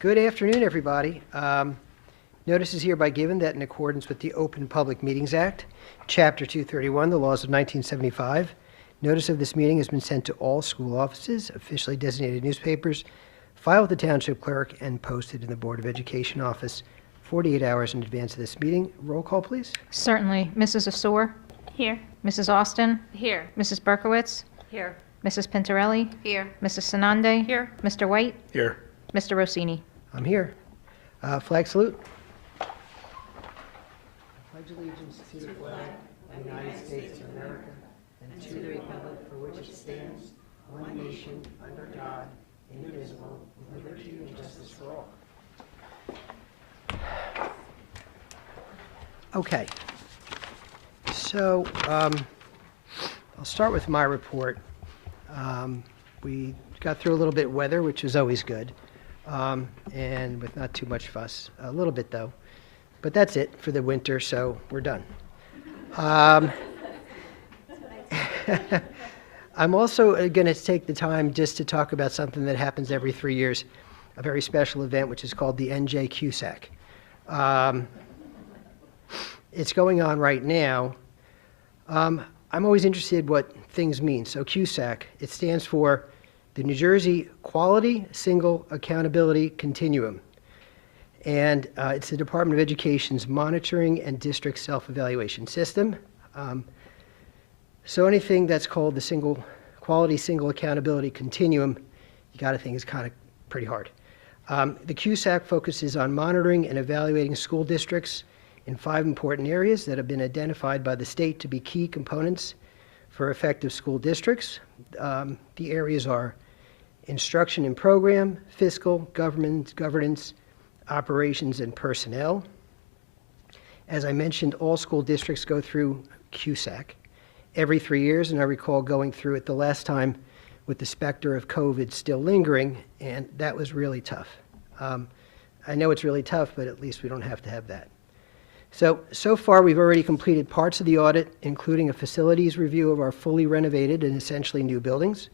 Good afternoon, everybody. Notice is hereby given that in accordance with the Open Public Meetings Act, Chapter 231, the laws of 1975, notice of this meeting has been sent to all school offices, officially designated newspapers, filed with the Township Clerk, and posted in the Board of Education office 48 hours in advance of this meeting. Roll call, please. Certainly. Mrs. Asor? Here. Mrs. Austin? Here. Mrs. Berkowitz? Here. Mrs. Pintarelli? Here. Mrs. Sanande? Here. Mr. White? Here. Mr. Rossini? I'm here. Flag salute. Pledge allegiance to the flag of the United States of America and to the republic for which it stands, one nation, under God, indivisible, with liberty and justice for all. Okay. So, I'll start with my report. We got through a little bit of weather, which is always good, and with not too much fuss. A little bit, though. But that's it for the winter, so we're done. I'm also going to take the time just to talk about something that happens every 3 years, a very special event, which is called the NJ CUSAC. It's going on right now. I'm always interested what things mean. So CUSAC, it stands for the New Jersey Quality Single Accountability Continuum. And it's the Department of Education's monitoring and district self-evaluation system. So anything that's called the Quality Single Accountability Continuum, you got to think is kind of pretty hard. The CUSAC focuses on monitoring and evaluating school districts in 5 important areas that have been identified by the state to be key components for effective school districts. The areas are instruction and program, fiscal, governance, operations, and personnel. As I mentioned, all school districts go through CUSAC every 3 years, and I recall going through it the last time with the specter of COVID still lingering, and that was really tough. I know it's really tough, but at least we don't have to have that. So far we've already completed parts of the audit, including a facilities review of our fully renovated and essentially new buildings,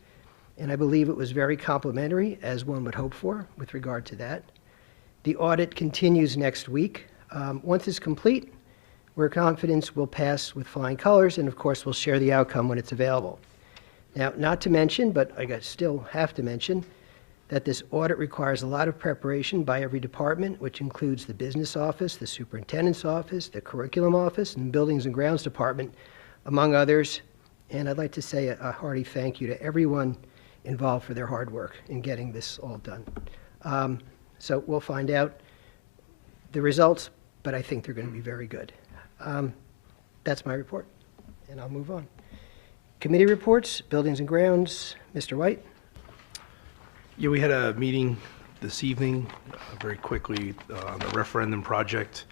and I believe it was very complimentary, as one would hope for, with regard to that. The audit continues next week. Once it's complete, we're confident we'll pass with flying colors, and of course we'll share the outcome when it's available. Now, not to mention, but I still have to mention, that this audit requires a lot of preparation by every department, which includes the business office, the superintendent's office, the curriculum office, and buildings and grounds department, among others. And I'd like to say a hearty thank you to everyone involved for their hard work in getting this all done. So we'll find out the results, but I think they're going to be very good. That's my report, and I'll move on. Committee reports, buildings and grounds, Mr. White. Yeah, we had a meeting this evening, very quickly, on the referendum project.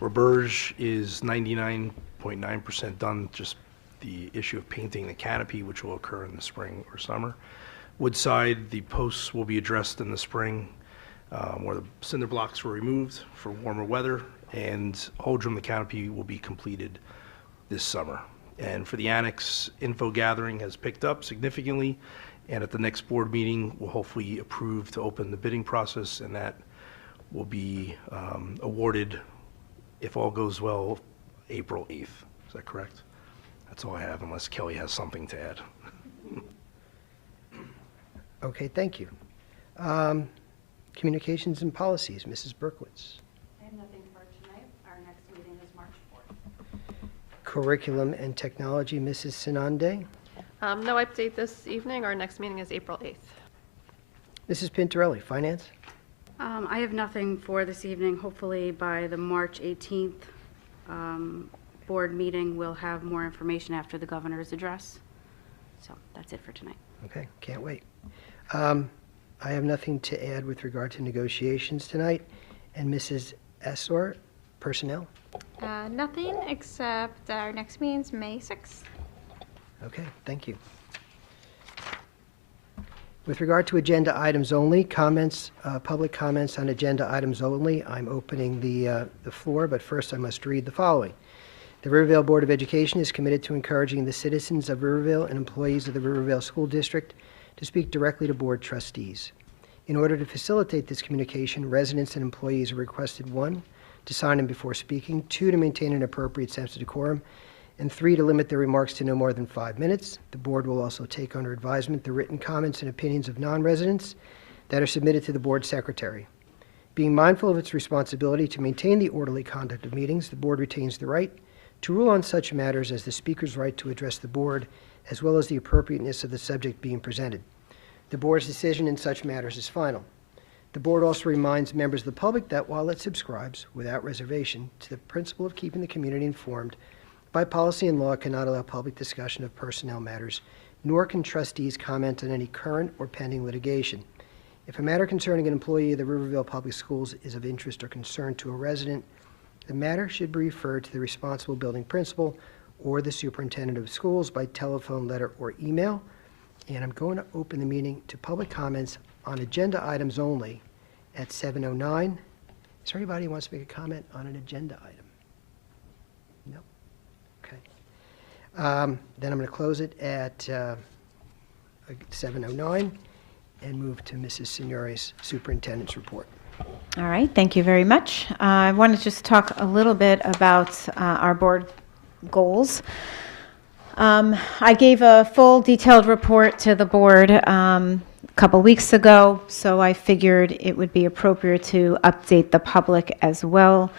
Roberge is 99.9% done, just the issue of painting the canopy, which will occur in the spring or summer. Woodside, the posts will be addressed in the spring, where the cinder blocks were removed for warmer weather, and Holdrum, the canopy, will be completed this summer. And for the annex, info gathering has picked up significantly, and at the next board meeting, we'll hopefully approve to open the bidding process, and that will be awarded, if all goes well, April 8th. Is that correct? That's all I have, unless Kelly has something to add. Okay, thank you. Communications and policies, Mrs. Berkowitz. I have nothing for tonight. Our next meeting is March 4th. Curriculum and technology, Mrs. Sinande. No update this evening. Our next meeting is April 8th. Mrs. Pintarelli, finance. I have nothing for this evening. Hopefully by the March 18th board meeting, we'll have more information after the governor's address. So that's it for tonight. Okay, can't wait. I have nothing to add with regard to negotiations tonight. And Mrs. Asor, personnel. Nothing except our next meeting's May 6th. Okay, thank you. With regard to agenda items only, comments, public comments on agenda items only, I'm opening the floor, but first I must read the following. The Rivervale Board of Education is committed to encouraging the citizens of Rivervale and employees of the Rivervale School District to speak directly to board trustees. In order to facilitate this communication, residents and employees are requested, 1, to sign in before speaking, 2, to maintain an appropriate sense of decorum, and 3, to limit their remarks to no more than 5 minutes. The board will also take under advisement the written comments and opinions of non-residents that are submitted to the board secretary. Being mindful of its responsibility to maintain the orderly conduct of meetings, the board retains the right to rule on such matters as the speaker's right to address the board, as well as the appropriateness of the subject being presented. The board's decision in such matters is final. The board also reminds members of the public that while it subscribes, without reservation, to the principle of keeping the community informed, by policy and law cannot allow public discussion of personnel matters, nor can trustees comment on any current or pending litigation. If a matter concerning an employee of the Riverville Public Schools is of interest or concern to a resident, the matter should be referred to the responsible building principal or the superintendent of schools by telephone, letter, or email. And I'm going to open the meeting to public comments on agenda items only at 7:09. Is there anybody who wants to make a comment on an agenda item? No? Okay. Then I'm going to close it at 7:09 and move to Mrs. Signore's superintendent's report. All right, thank you very much. I want to just talk a little bit about our board goals. I gave a full detailed report to the board a couple weeks ago, so I figured it would be appropriate to update the public as well.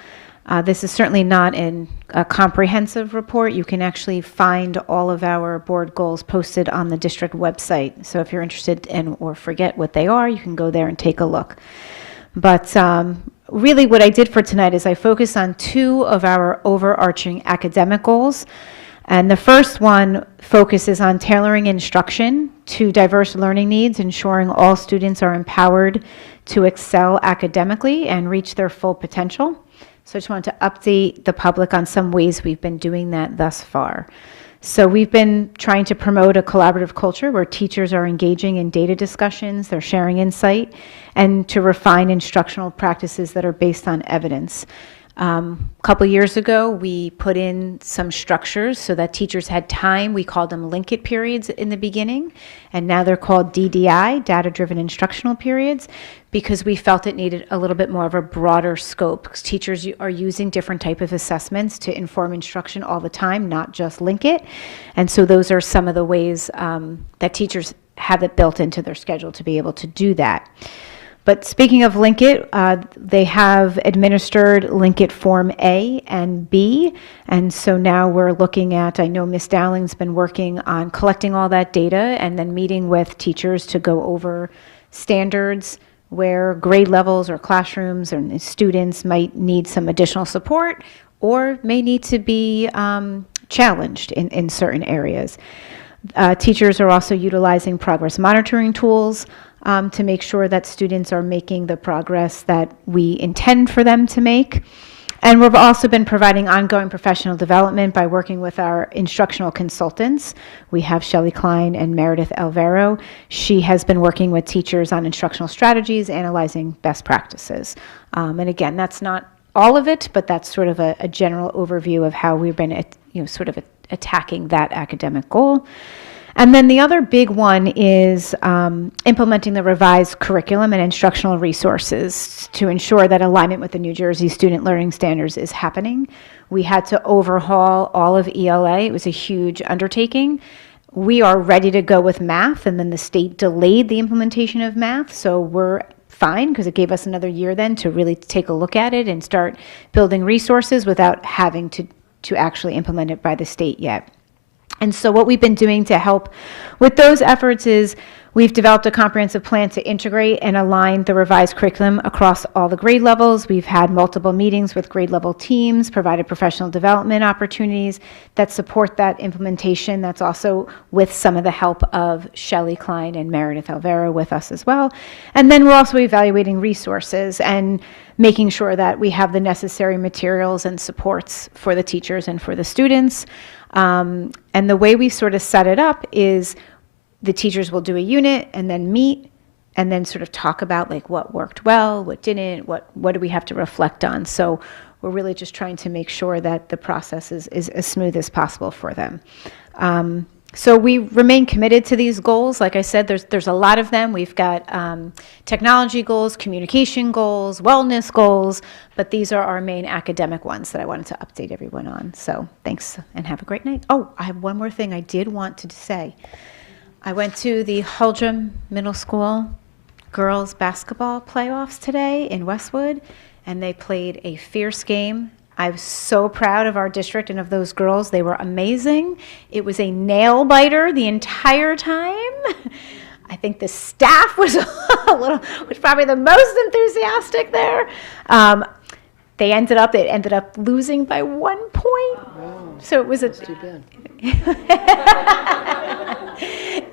This is certainly not a comprehensive report. You can actually find all of our board goals posted on the district website. So if you're interested in or forget what they are, you can go there and take a look. But really what I did for tonight is I focused on 2 of our overarching academic goals. And the first one focuses on tailoring instruction to diverse learning needs, ensuring all students are empowered to excel academically and reach their full potential. So I just wanted to update the public on some ways we've been doing that thus far. So we've been trying to promote a collaborative culture where teachers are engaging in data discussions, they're sharing insight, and to refine instructional practices that are based on evidence. A couple years ago, we put in some structures so that teachers had time. We called them link-it periods in the beginning, and now they're called DDI, data-driven instructional periods, because we felt it needed a little bit more of a broader scope. Because teachers are using different type of assessments to inform instruction all the time, not just link-it. And so those are some of the ways that teachers have it built into their schedule to be able to do that. But speaking of Link-it, they have administered Link-it Form A and B, and so now we're looking at, I know Ms. Dowling's been working on collecting all that data and then meeting with teachers to go over standards where grade levels or classrooms or students might need some additional support or may need to be challenged in certain areas. Teachers are also utilizing progress monitoring tools to make sure that students are making the progress that we intend for them to make. And we've also been providing ongoing professional development by working with our instructional consultants. We have Shelley Klein and Meredith Alvaro. She has been working with teachers on instructional strategies, analyzing best practices. And again, that's not all of it, but that's sort of a general overview of how we've been sort of attacking that academic goal. And then the other big one is implementing the revised curriculum and instructional resources to ensure that alignment with the New Jersey Student Learning Standards is happening. We had to overhaul all of ELA. It was a huge undertaking. We are ready to go with math, and then the state delayed the implementation of math, so we're fine because it gave us another year then to really take a look at it and start building resources without having to actually implement it by the state yet. And so what we've been doing to help with those efforts is we've developed a comprehensive plan to integrate and align the revised curriculum across all the grade levels. We've had multiple meetings with grade level teams, provided professional development opportunities that support that implementation. That's also with some of the help of Shelley Klein and Meredith Alvaro with us as well. And then we're also evaluating resources and making sure that we have the necessary materials and supports for the teachers and for the students. And the way we sort of set it up is the teachers will do a unit and then meet and then sort of talk about like what worked well, what didn't, what do we have to reflect on. So we're really just trying to make sure that the process is as smooth as possible for them. So we remain committed to these goals. Like I said, there's a lot of them. We've got technology goals, communication goals, wellness goals, but these are our main academic ones that I wanted to update everyone on. So thanks and have a great night. Oh, I have one more thing I did want to say. I went to the Huldrum Middle School girls basketball playoffs today in Westwood, and they played a fierce game. I was so proud of our district and of those girls. They were amazing. It was a nail biter the entire time. I think the staff was was probably the most enthusiastic there. It ended up losing by 1 point. Oh, So it was a, that's too bad.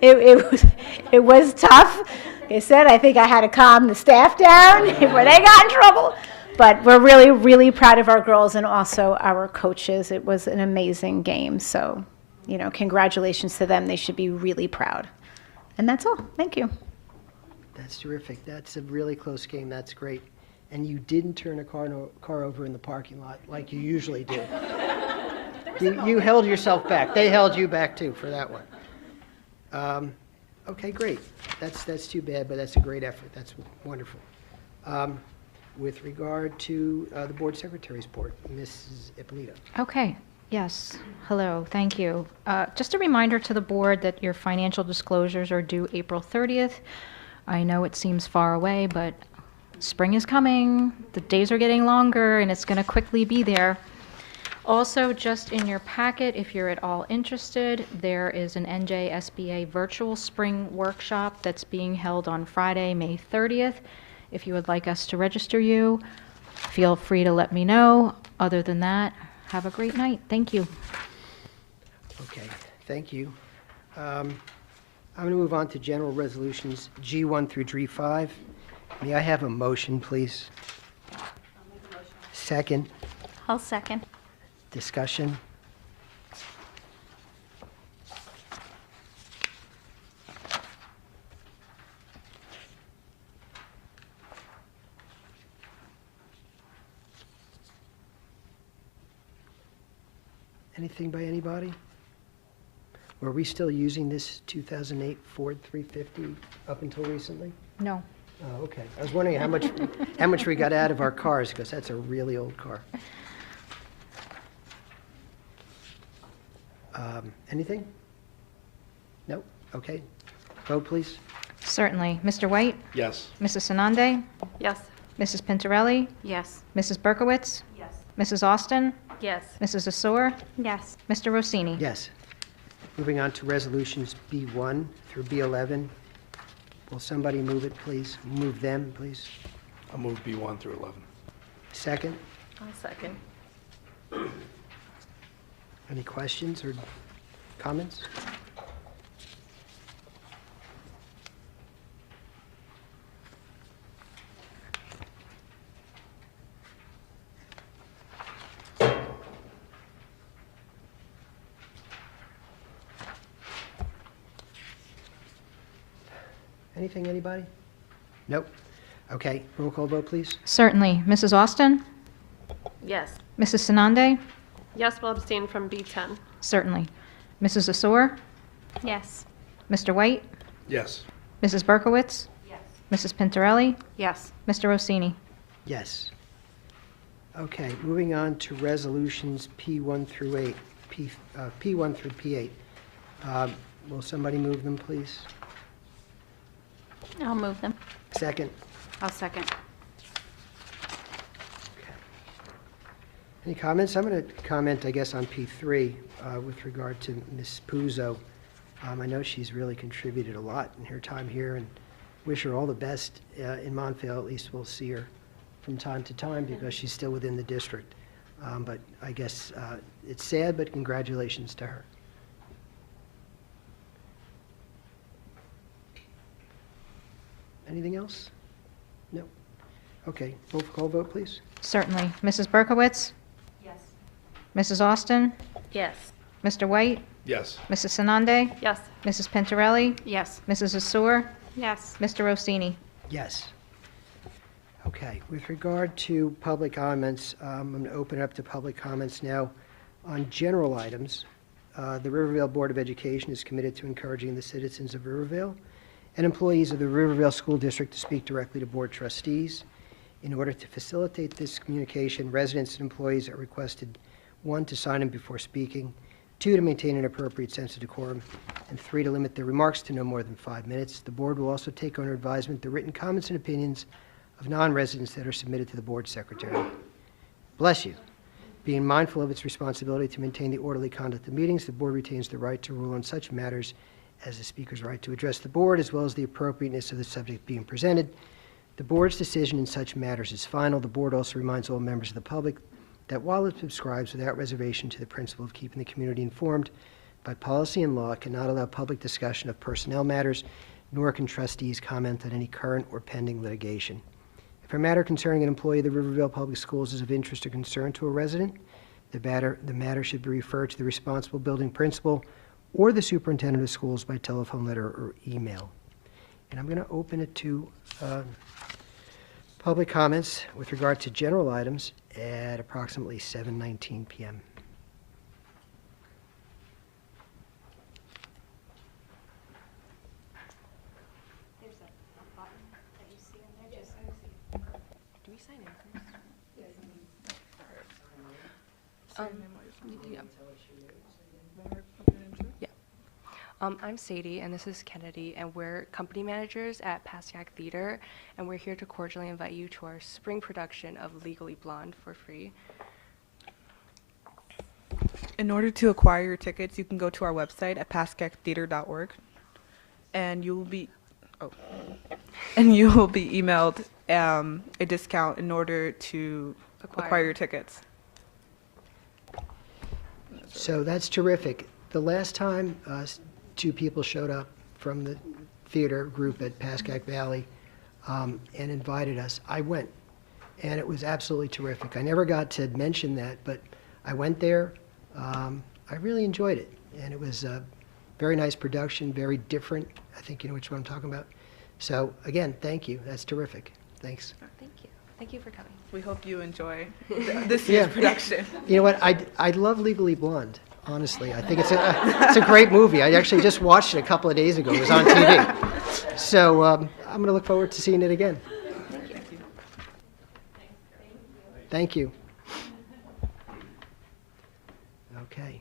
it was tough. Like I said, I think I had to calm the staff down before they got in trouble. But we're really, really proud of our girls and also our coaches. It was an amazing game. So, congratulations to them. They should be really proud. And that's all. Thank you. That's terrific. That's a really close game. That's great. And you didn't turn a car over in the parking lot like you usually do. You held yourself back. They held you back too for that one. Okay, great. That's too bad, but that's a great effort. That's wonderful. With regard to the board secretary's report, Mrs. Ippolito. Okay, yes. Hello, thank you. Just a reminder to the board that your financial disclosures are due April 30th. I know it seems far away, but spring is coming, the days are getting longer, and it's going to quickly be there. Also, just in your packet, if you're at all interested, there is an NJSBA virtual spring workshop that's being held on Friday, May 30th. If you would like us to register you, feel free to let me know. Other than that, have a great night. Thank you. Okay, thank you. I'm going to move on to general resolutions G1 through G5. May I have a motion, please? Second, I'll second. discussion. Anything by anybody? Were we still using this 2008 Ford 350 up until recently? No. Oh, okay. I was wondering how much we got out of our cars, because that's a really old car. Anything? No? Okay. Vote, please. Certainly. Mr. White? Yes. Mrs. Sanande? Yes. Mrs. Pintarelli? Yes. Mrs. Berkowitz? Yes. Mrs. Austin? Yes. Mrs. Asor? Yes. Mr. Rossini? Yes. Moving on to resolutions B1 through B11. Will somebody move it, please? Move them, please. I'll move B1 through 11. Second. I'll second. Any questions or comments? Anything, anybody? Nope. Okay, roll call vote, please. Certainly. Mrs. Austin? Yes. Mrs. Sanande? Yes, will abstain from B10. Certainly. Mrs. Asor? Yes. Mr. White? Yes. Mrs. Berkowitz? Yes. Mrs. Pintarelli? Yes. Mr. Rossini? Yes. Okay, moving on to resolutions P1 through 8, P1 through P8. Will somebody move them, please? I'll move them. Second. I'll second. Any comments? I'm going to comment, I guess, on P3 with regard to Ms. Puzo. I know she's really contributed a lot in her time here, and wish her all the best in Montvale. At least we'll see her from time to time because she's still within the district. But I guess it's sad, but congratulations to her. Anything else? No. Okay, roll call vote, please. Certainly. Mrs. Berkowitz? Yes. Mrs. Austin? Yes. Mr. White? Yes. Mrs. Sanande? Yes. Mrs. Pintarelli? Yes. Mrs. Asor? Yes. Mr. Rossini? Yes. Okay, with regard to public comments, I'm going to open up to public comments now on general items. The Rivervale Board of Education is committed to encouraging the citizens of Rivervale and employees of the Rivervale School District to speak directly to board trustees. In order to facilitate this communication, residents and employees are requested, 1, to sign in before speaking, 2, to maintain an appropriate sense of decorum, and 3, to limit their remarks to no more than 5 minutes. The board will also take under advisement the written comments and opinions of non-residents that are submitted to the board secretary. Bless you. Being mindful of its responsibility to maintain the orderly conduct of meetings, the board retains the right to rule on such matters as the speaker's right to address the board, as well as the appropriateness of the subject being presented. The board's decision in such matters is final. The board also reminds all members of the public that while it subscribes without reservation to the principle of keeping the community informed, by policy and law, it cannot allow public discussion of personnel matters, nor can trustees comment on any current or pending litigation. If a matter concerning an employee of the Rivervale Public Schools is of interest or concern to a resident, the matter should be referred to the responsible building principal or the superintendent of schools by telephone, letter, or email. And I'm going to open it to public comments with regard to general items at approximately 7:19 p.m. There's a button that you see in there. Do we sign in first? I'm Sadie, and this is Kennedy, and we're company managers at Pascack Theater, and we're here to cordially invite you to our spring production of Legally Blonde for free. In order to acquire your tickets, you can go to our website at pascacktheater.org, and you will be emailed a discount in order to acquire your tickets. So that's terrific. The last time 2 people showed up from the theater group at Pascack Valley and invited us, I went, and it was absolutely terrific. I never got to mention that, but I went there. I really enjoyed it, and it was a very nice production, very different. I think you know which one I'm talking about. So again, thank you. That's terrific. Thanks. Thank you. Thank you for coming. We hope you enjoy this year's production. You know what? I love Legally Blonde. Honestly, I think it's a great movie. I actually just watched it a couple of days ago. It was on TV. So I'm going to look forward to seeing it again. Thank you. Thank you. Okay.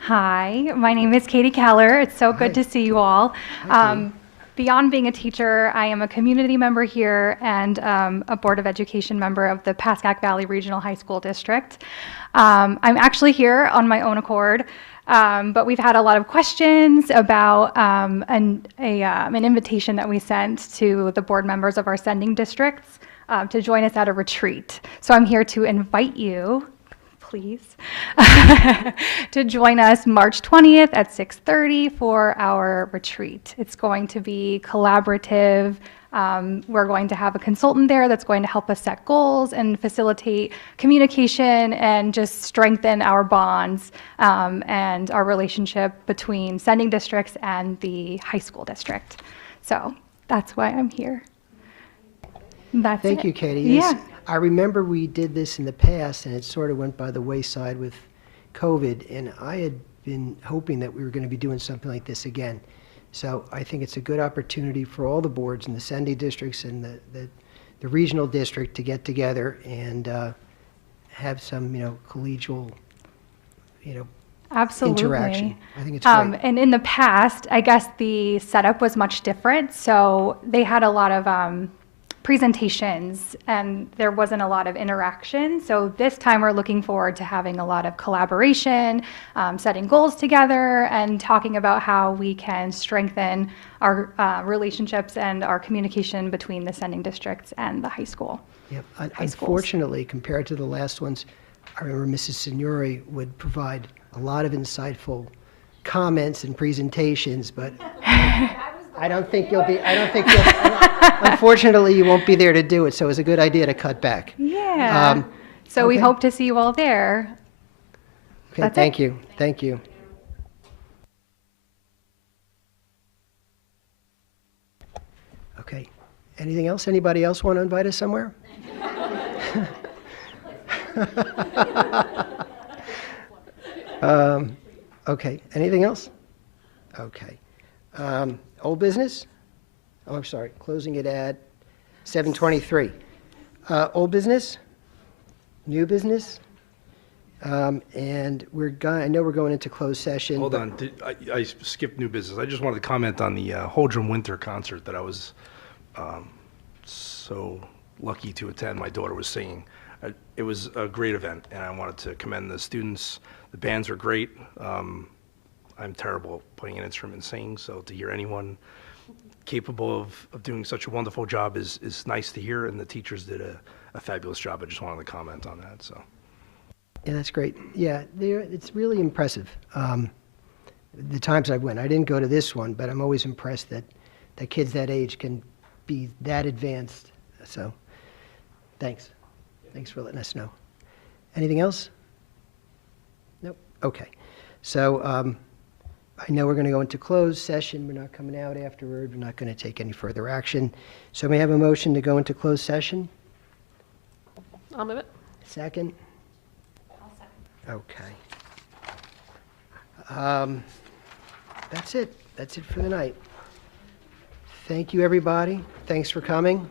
Hi, my name is Katie Keller. It's so Hi. good to see you all. Hi, Katie. Beyond being a teacher, I am a community member here and a Board of Education member of the Pascack Valley Regional High School District. I'm actually here on my own accord, but we've had a lot of questions about an invitation that we sent to the board members of our sending districts to join us at a retreat. So I'm here to invite you, please, to join us March 20th at 6:30 for our retreat. It's going to be collaborative. We're going to have a consultant there that's going to help us set goals and facilitate communication and just strengthen our bonds and our relationship between sending districts and the high school district. So that's why I'm here. That's Thank it. you, Katie. Yeah. I remember we did this in the past, and it sort of went by the wayside with COVID, and I had been hoping that we were going to be doing something like this again. So I think it's a good opportunity for all the boards in the sending districts and the regional district to get together and have some, collegial, Absolutely. interaction. I think it's great. And in the past, I guess the setup was much different. So they had a lot of presentations and there wasn't a lot of interaction. So this time we're looking forward to having a lot of collaboration, setting goals together, and talking about how we can strengthen our relationships and our communication between the sending districts and the high school. Yep. schools. Unfortunately, compared to the last ones, I remember Mrs. Signori would provide a lot of insightful comments and presentations, but unfortunately, you won't be there to do it, so it's a good idea to cut back. Yeah. So we okay. hope to see you all there. Okay, That's it. thank you. Thank you. Okay. Anything else? Anybody else want to invite us somewhere? Okay, anything else? Okay. Old business? Oh, I'm sorry, closing it at 7:23. Old business? New business? And I know we're going into closed session. Hold but- on, I skipped new business. I just wanted to comment on the Holdrum Winter Concert that I was so lucky to attend. My daughter was singing. It was a great event, and I wanted to commend the students. The bands were great. I'm terrible at playing an instrument and singing, so to hear anyone capable of doing such a wonderful job is nice to hear, and the teachers did a fabulous job. I just wanted to comment on that, so. Yeah, that's great. Yeah, it's really impressive. The times I went, I didn't go to this one, but I'm always impressed that kids that age can be that advanced. So, thanks. Thanks for letting us know. Anything else? Nope. Okay. So, I know we're going to go into closed session. We're not coming out afterward. We're not going to take any further action. So, may I have a motion to go into closed session? I'll move it. Second? Okay. That's it. That's it for the night. Thank you, everybody. Thanks for coming.